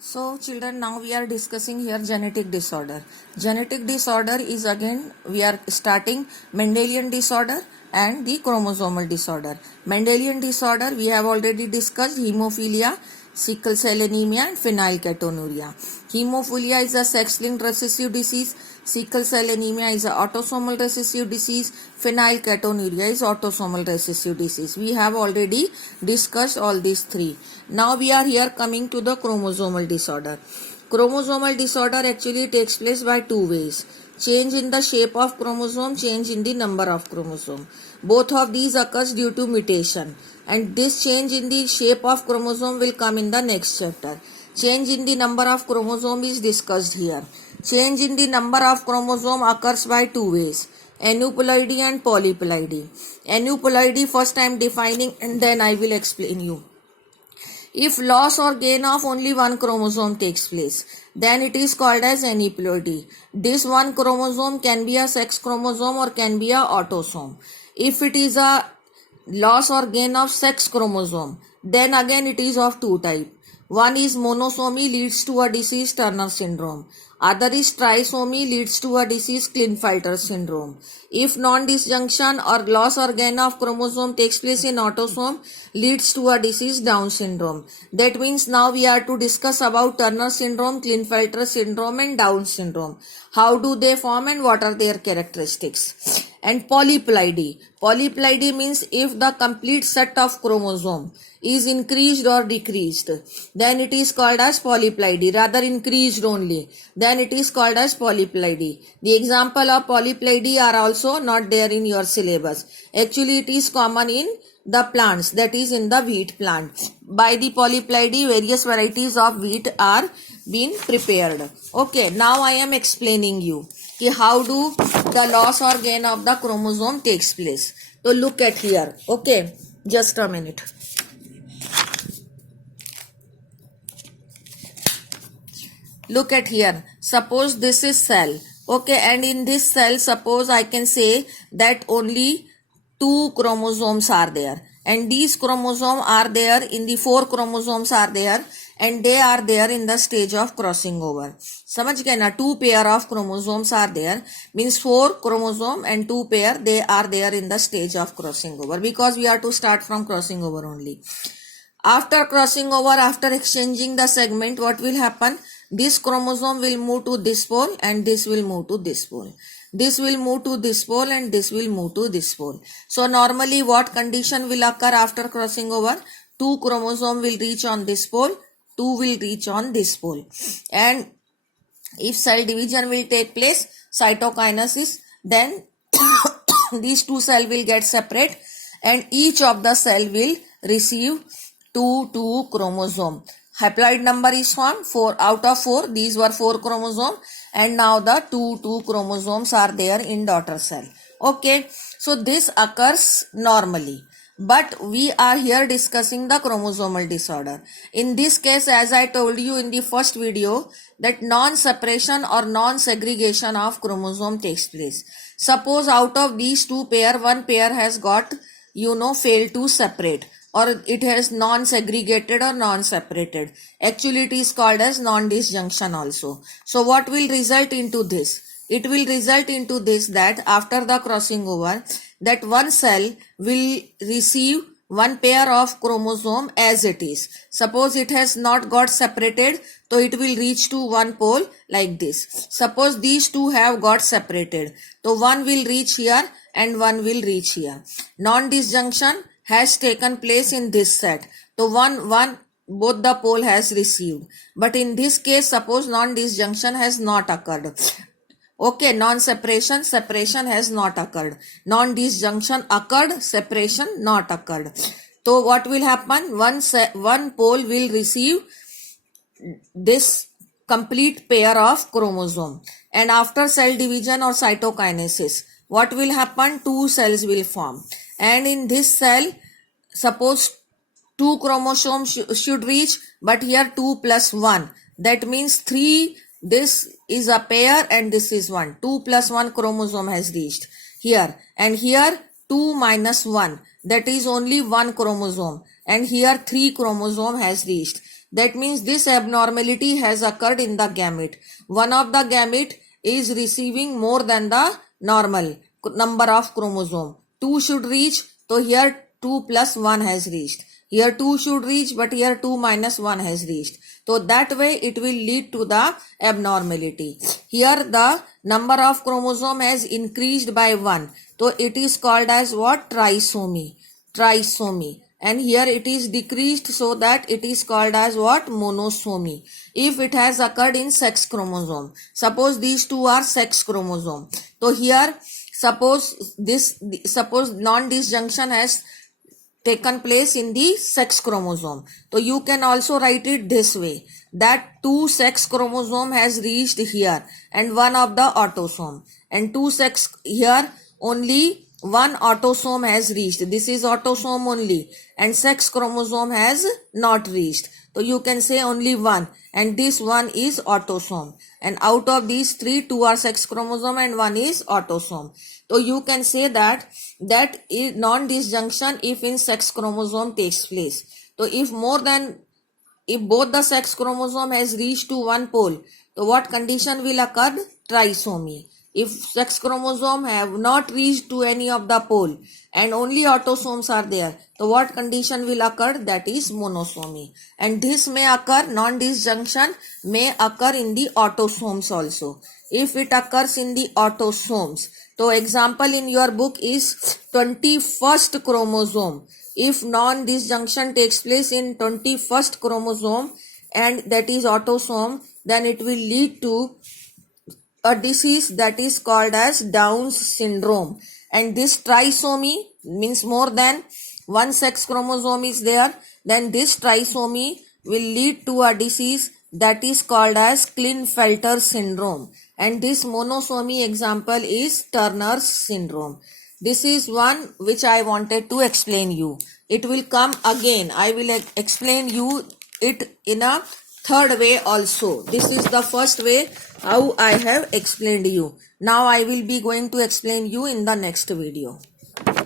So children, now we are discussing here genetic disorder. Genetic disorder is again we are starting Mendelian disorder and the chromosomal disorder. Mendelian disorder we have already discussed hemophilia, sickle cell anemia and phenylketonuria. Hemophilia is a sex-linked recessive disease. Sickle cell anemia is an autosomal recessive disease. Phenylketonuria is autosomal recessive disease. We have already discussed all these three. Now we are here coming to the chromosomal disorder. Chromosomal disorder actually takes place by two ways. Change in the shape of chromosome, change in the number of chromosome. Both of these occurs due to mutation, and this change in the shape of chromosome will come in the next chapter. Change in the number of chromosome is discussed here. Change in the number of chromosome occurs by two ways: aneuploidy and polyploidy. Aneuploidy first I am defining and then I will explain you. If loss or gain of only one chromosome takes place, then it is called as aneuploidy. This one chromosome can be a sex chromosome or can be a autosome. If it is a loss or gain of sex chromosome, then again it is of two types. One is monosomy, leads to a disease Turner syndrome. Other is trisomy, leads to a disease Klinefelter syndrome. If non-disjunction or loss or gain of chromosome takes place in autosome, leads to a disease Down syndrome. That means now we are to discuss about Turner syndrome, Klinefelter syndrome and Down syndrome. How do they form and what are their characteristics? And polyploidy. Polyploidy means if the complete set of chromosome is increased or decreased, then it is called as polyploidy. Rather increased only, then it is called as polyploidy. The example of polyploidy are also not there in your syllabus. Actually it is common in the plants, that is in the wheat plant. By the polyploidy various varieties of wheat are being prepared. Okay, now I am explaining you how do the loss or gain of the chromosome takes place. So look at here. Okay, just a minute. Look at here. Suppose this is cell. Okay, and in this cell, suppose I can say that only two chromosomes are there. And these chromosomes are there in the four chromosomes are there. And they are there in the stage of crossing over. समझ गए ना? Two pair of chromosomes are there. Means four chromosome and two pair, they are there in the stage of crossing over. Because we are to start from crossing over only. After crossing over, after exchanging the segment, what will happen? This chromosome will move to this pole and this will move to this pole. This will move to this pole and this will move to this pole. So normally what condition will occur after crossing over? Two chromosome will reach on this pole, two will reach on this pole. And if cell division will take place, cytokinesis, then these two cells will get separate and each of the cell will receive two chromosome. Haploid number is formed 4 out of 4. These were 4 chromosomes and now the two chromosomes are there in daughter cell. Okay, so this occurs normally. But we are here discussing the chromosomal disorder. In this case, as I told you in the first video, that non-separation or non-segregation of chromosome takes place. Suppose out of these two pair, one pair has got, failed to separate, or it has non-segregated or non-separated. Actually, it is called as non-disjunction also. So what will result into this? It will result into this, that after the crossing over, that one cell will receive one pair of chromosome as it is. Suppose it has not got separated, so it will reach to one pole like this. Suppose these two have got separated, so one will reach here and one will reach here. Non-disjunction has taken place in this set. So both the pole has received. But in this case, suppose non-disjunction has not occurred. Okay, non-separation, separation has not occurred. Non-disjunction occurred, separation not occurred. So what will happen? One pole will receive this complete pair of chromosome. And after cell division or cytokinesis, what will happen? Two cells will form. And in this cell, suppose two chromosomes should reach, but here 2 plus 1. That means 3. This is a pair and this is 1. 2 plus 1 chromosome has reached here. And here 2 minus 1. That is only 1 chromosome. And here 3 chromosome has reached. That means this abnormality has occurred in the gamete. One of the gamete is receiving more than the normal number of chromosome. 2 should reach, so here 2 plus 1 has reached. Here 2 should reach, but here 2 minus 1 has reached. So that way it will lead to the abnormality. Here the number of chromosome has increased by 1. So it is called as what? Trisomy. Trisomy. And here it is decreased, so that it is called as what? Monosomy. If it has occurred in sex chromosome. Suppose these two are sex chromosome. So here suppose non-disjunction has taken place in the sex chromosome. So you can also write it this way, that 2 sex chromosome has reached here and 1 of the autosome, and 2 sex here only 1 autosome has reached. This is autosome only, and sex chromosome has not reached. So you can say only 1, and this one is autosome, and out of these 3, 2 are sex chromosome and 1 is autosome. So you can say that is non-disjunction if in sex chromosome takes place. So if both the sex chromosome has reached to one pole, so what condition will occur? Trisomy. If sex chromosome have not reached to any of the pole and only autosomes are there, so what condition will occur? That is monosomy. And this may occur, non-disjunction may occur in the autosomes also. If it occurs in the autosomes, so example in your book is 21st chromosome. If non-disjunction takes place in 21st chromosome and that is autosome, then it will lead to a disease that is called as Down's syndrome. And this trisomy means more than one sex chromosome is there, then this trisomy will lead to a disease that is called as Klinefelter syndrome. And this monosomy example is Turner's syndrome. This is one which I wanted to explain you. It will come again. I will explain you it in a third way also. This is the first way how I have explained you. Now I will be going to explain you in the next video.